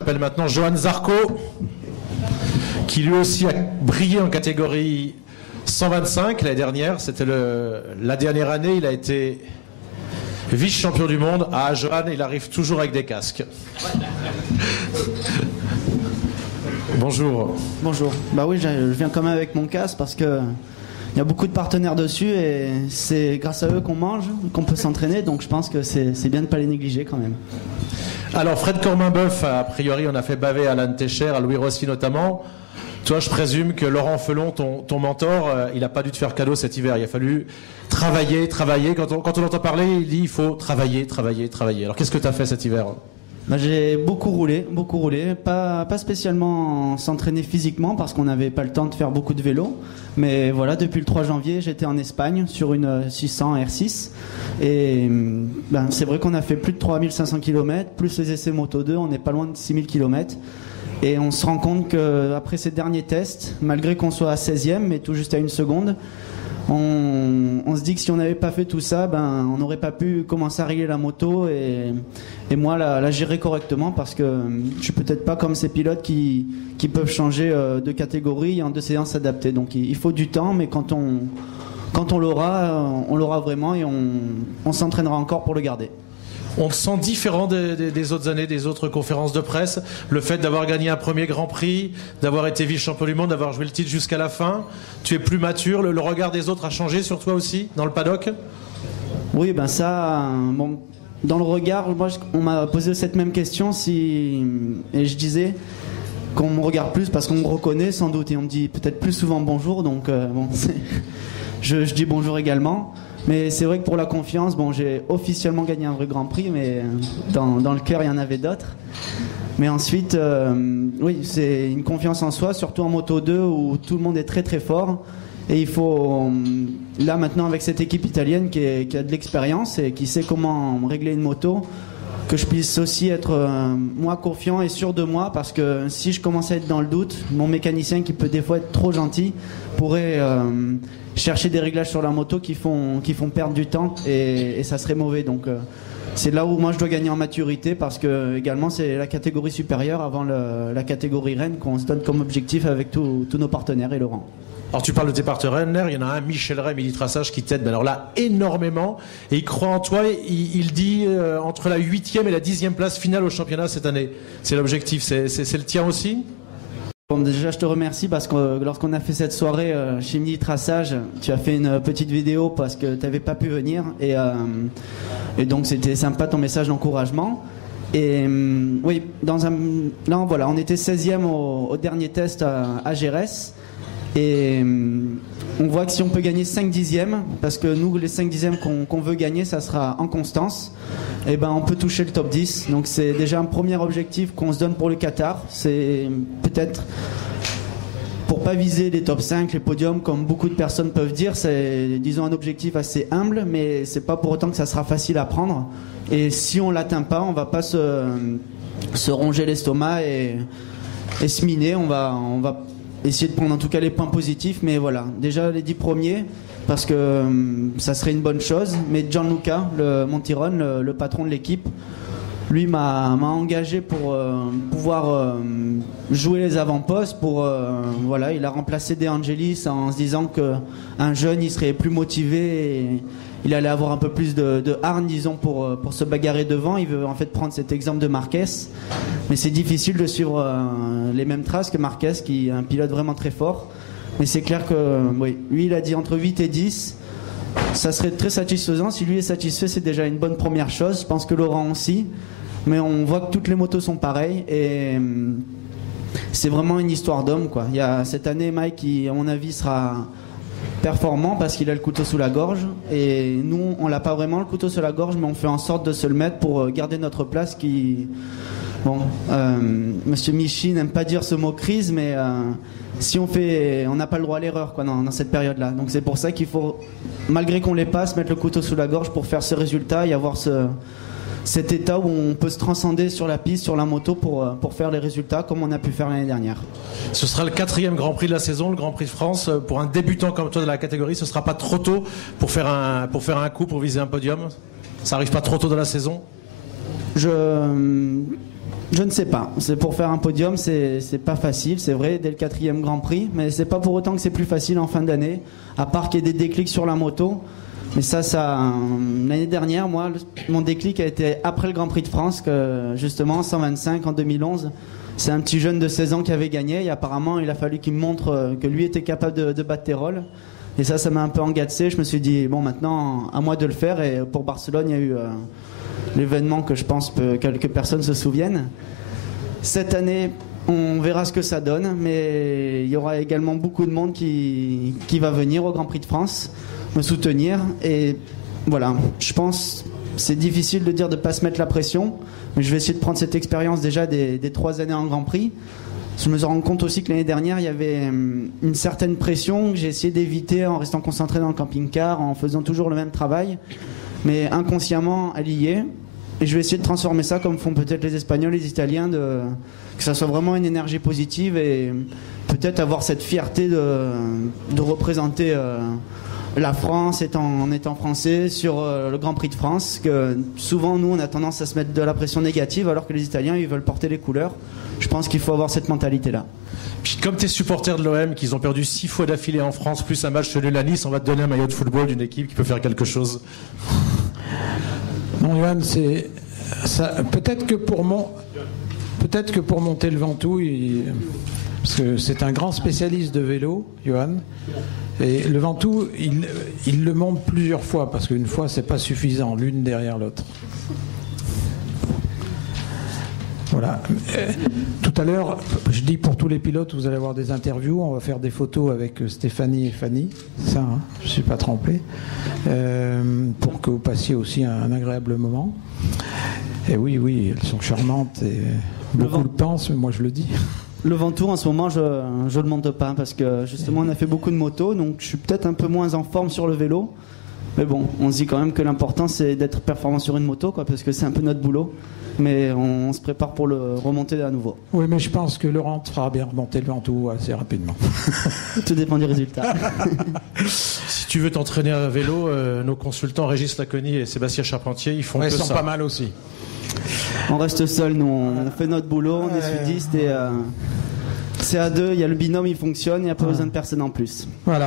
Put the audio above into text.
S'appelle maintenant Johan Zarco, qui lui aussi a brillé en catégorie 125 l'année dernière. C'était la dernière année, il a été vice-champion du monde. Ah, Johan, il arrive toujours avec des casques. Bonjour. Bonjour. Bah oui, je viens quand même avec mon casque parce que il y a beaucoup de partenaires dessus et c'est grâce à eux qu'on mange, qu'on peut s'entraîner. Donc je pense que c'est bien de ne pas les négliger quand même. Alors Fred Corminboeuf, a priori on a fait baver Alain Techer, à Louis Rossi notamment. Toi, je présume que Laurent Felon, ton mentor, il n'a pas dû te faire cadeau cet hiver. Il a fallu travailler. Quand on entend parler, il dit il faut travailler. Alors qu'est-ce que tu as fait cet hiver ? Bah, j'ai beaucoup roulé. Pas spécialement s'entraîner physiquement parce qu'on n'avait pas le temps de faire beaucoup de vélo. Mais voilà, depuis le 3 janvier, j'étais en Espagne sur une 600 R6. Et c'est vrai qu'on a fait plus de 3500 km, plus les essais Moto 2, on n'est pas loin de 6000 km. Et on se rend compte qu'après ces derniers tests, malgré qu'on soit à 16e, mais tout juste à une seconde, on se dit que si on n'avait pas fait tout ça, on n'aurait pas pu commencer à régler la moto et moi la gérer correctement parce que je suis peut-être pas comme ces pilotes qui peuvent changer de catégorie en 2 séances adaptées. Donc il faut du temps, mais quand on l'aura vraiment et on s'entraînera encore pour le garder. On te sent différent des autres années, des autres conférences de presse. Le fait d'avoir gagné un premier Grand Prix, d'avoir été vice-champion du monde, d'avoir joué le titre jusqu'à la fin. Tu es plus mature. Le regard des autres a changé sur toi aussi, dans le paddock ? Oui, dans le regard, moi, on m'a posé cette même question et je disais qu'on me regarde plus parce qu'on me reconnaît sans doute et on me dit peut-être plus souvent bonjour. Donc je dis bonjour également. Mais c'est vrai que pour la confiance, j'ai officiellement gagné un vrai Grand Prix, mais dans le cœur, il y en avait d'autres. Mais ensuite, oui, c'est une confiance en soi, surtout en Moto 2 où tout le monde est très très fort. Et il faut, là maintenant, avec cette équipe italienne qui a de l'expérience et qui sait comment régler une moto, que je puisse aussi être moi confiant et sûr de moi, parce que si je commence à être dans le doute, mon mécanicien qui peut des fois être trop gentil pourrait chercher des réglages sur la moto qui font perdre du temps et ça serait mauvais. Donc c'est là où moi je dois gagner en maturité parce que également c'est la catégorie supérieure avant la catégorie reine qu'on se donne comme objectif avec tous nos partenaires et Laurent. Alors tu parles de tes partenaires, il y en a un, Michel Ray, Midi Traçage, qui t'aide, alors là, énormément, et il croit en toi, il dit entre la 8e et la 10e place finale au championnat cette année. C'est l'objectif, c'est le tien aussi ? Bon, déjà je te remercie parce que lorsqu'on a fait cette soirée chez Midi Traçage, tu as fait une petite vidéo parce que tu n'avais pas pu venir, et donc c'était sympa ton message d'encouragement. Et oui, là voilà, on était 16e au dernier test à Gérès. Et on voit que si on peut gagner 5 dixièmes, parce que nous les 5 dixièmes qu'on veut gagner, ça sera en constance, et on peut toucher le top 10. Donc c'est déjà un premier objectif qu'on se donne pour le Qatar. C'est peut-être pour pas viser les top 5, les podiums comme beaucoup de personnes peuvent dire, c'est disons un objectif assez humble, mais c'est pas pour autant que ça sera facile à prendre. Et si on l'atteint pas, on va pas se ronger l'estomac et se miner. On va essayer de prendre en tout cas les points positifs, mais voilà, déjà les 10 premiers parce que ça serait une bonne chose. Mais Gianluca Montiron, le patron de l'équipe, lui m'a engagé pour pouvoir jouer les avant-postes. Voilà, il a remplacé De Angelis en se disant qu'un jeune il serait plus motivé et il allait avoir un peu plus de hargne, disons, pour se bagarrer devant. Il veut en fait prendre cet exemple de Marquez, mais c'est difficile de suivre les mêmes traces que Marquez, qui est un pilote vraiment très fort. Mais c'est clair que oui, lui il a dit entre 8 et 10. Ça serait très satisfaisant. Si lui est satisfait, c'est déjà une bonne première chose. Je pense que Laurent aussi. Mais on voit que toutes les motos sont pareilles et c'est vraiment une histoire d'homme, quoi. Il y a cette année Mike qui, à mon avis, sera performant parce qu'il a le couteau sous la gorge, et nous on l'a pas vraiment le couteau sous la gorge, mais on fait en sorte de se le mettre pour garder notre place. Monsieur Michi n'aime pas dire ce mot crise, mais si on n'a pas le droit à l'erreur, quoi, dans cette période là. Donc c'est pour ça qu'il faut, malgré qu'on les passe, mettre le couteau sous la gorge pour faire ce résultat et avoir cet état où on peut se transcender sur la piste, sur la moto pour faire les résultats comme on a pu faire l'année dernière. Ce sera le 4e Grand Prix de la saison, le Grand Prix de France. Pour un débutant comme toi de la catégorie, ce ne sera pas trop tôt pour faire un coup, pour viser un podium ? Ça n'arrive pas trop tôt dans la saison ? Je ne sais pas. C'est pour faire un podium, c'est pas facile, c'est vrai, dès le 4e Grand Prix, mais c'est pas pour autant que c'est plus facile en fin d'année, à part qu'il y ait des déclics sur la moto. Mais ça l'année dernière, moi, mon déclic a été après le Grand Prix de France, que justement 125 en 2011. C'est un petit jeune de 16 ans qui avait gagné, et apparemment il a fallu qu'il me montre que lui était capable de battre Terol. Et ça m'a un peu engagé. Je me suis dit, bon, maintenant, à moi de le faire. Et pour Barcelone, il y a eu l'événement que je pense que quelques personnes se souviennent. Cette année, on verra ce que ça donne. Mais il y aura également beaucoup de monde qui va venir au Grand Prix de France me soutenir. Et voilà, je pense c'est difficile de dire de ne pas se mettre la pression. Mais je vais essayer de prendre cette expérience déjà des 3 années en Grand Prix. Je me rends compte aussi que l'année dernière, il y avait une certaine pression que j'ai essayé d'éviter en restant concentré dans le camping-car, en faisant toujours le même travail. Mais inconsciemment, elle y est. Et je vais essayer de transformer ça, comme font peut-être les Espagnols, les Italiens, que ça soit vraiment une énergie positive et peut-être avoir cette fierté de représenter la France en étant français sur le Grand Prix de France. Que souvent, nous, on a tendance à se mettre de la pression négative, alors que les Italiens, ils veulent porter les couleurs. Je pense qu'il faut avoir cette mentalité-là. Puis comme tu es supporter de l'OM, qu'ils ont perdu 6 fois d'affilée en France, plus un match nul à Nice, on va te donner un maillot de football d'une équipe qui peut faire quelque chose. Non, Johan, c'est ça. Peut-être que pour monter le Ventoux, parce que c'est un grand spécialiste de vélo, Johan. Et le Ventoux, il le monte plusieurs fois, parce qu'une fois, c'est pas suffisant, l'une derrière l'autre. Voilà. Tout à l'heure, je dis pour tous les pilotes, vous allez avoir des interviews. On va faire des photos avec Stéphanie et Fanny. Ça, hein, je ne suis pas trompé. Pour que vous passiez aussi un agréable moment. Et oui, elles sont charmantes. Et beaucoup le pensent, mais moi je le dis. Le Ventoux, en ce moment, je ne le monte pas parce que justement, on a fait beaucoup de motos. Donc, je suis peut-être un peu moins en forme sur le vélo. Mais bon, on se dit quand même que l'important, c'est d'être performant sur une moto, quoi, parce que c'est un peu notre boulot. Mais on se prépare pour le remonter à nouveau. Oui, mais je pense que Laurent te fera bien remonter le Ventoux assez rapidement. Tout dépend du résultat. Si tu veux t'entraîner à vélo, nos consultants Régis Laconi et Sébastien Charpentier, ils font que ça. Ils sont pas mal aussi. On reste seul, nous, on fait notre boulot, on est sudistes et c'est à deux, il y a le binôme, il fonctionne, il n'y a pas besoin de personne en plus. Voilà.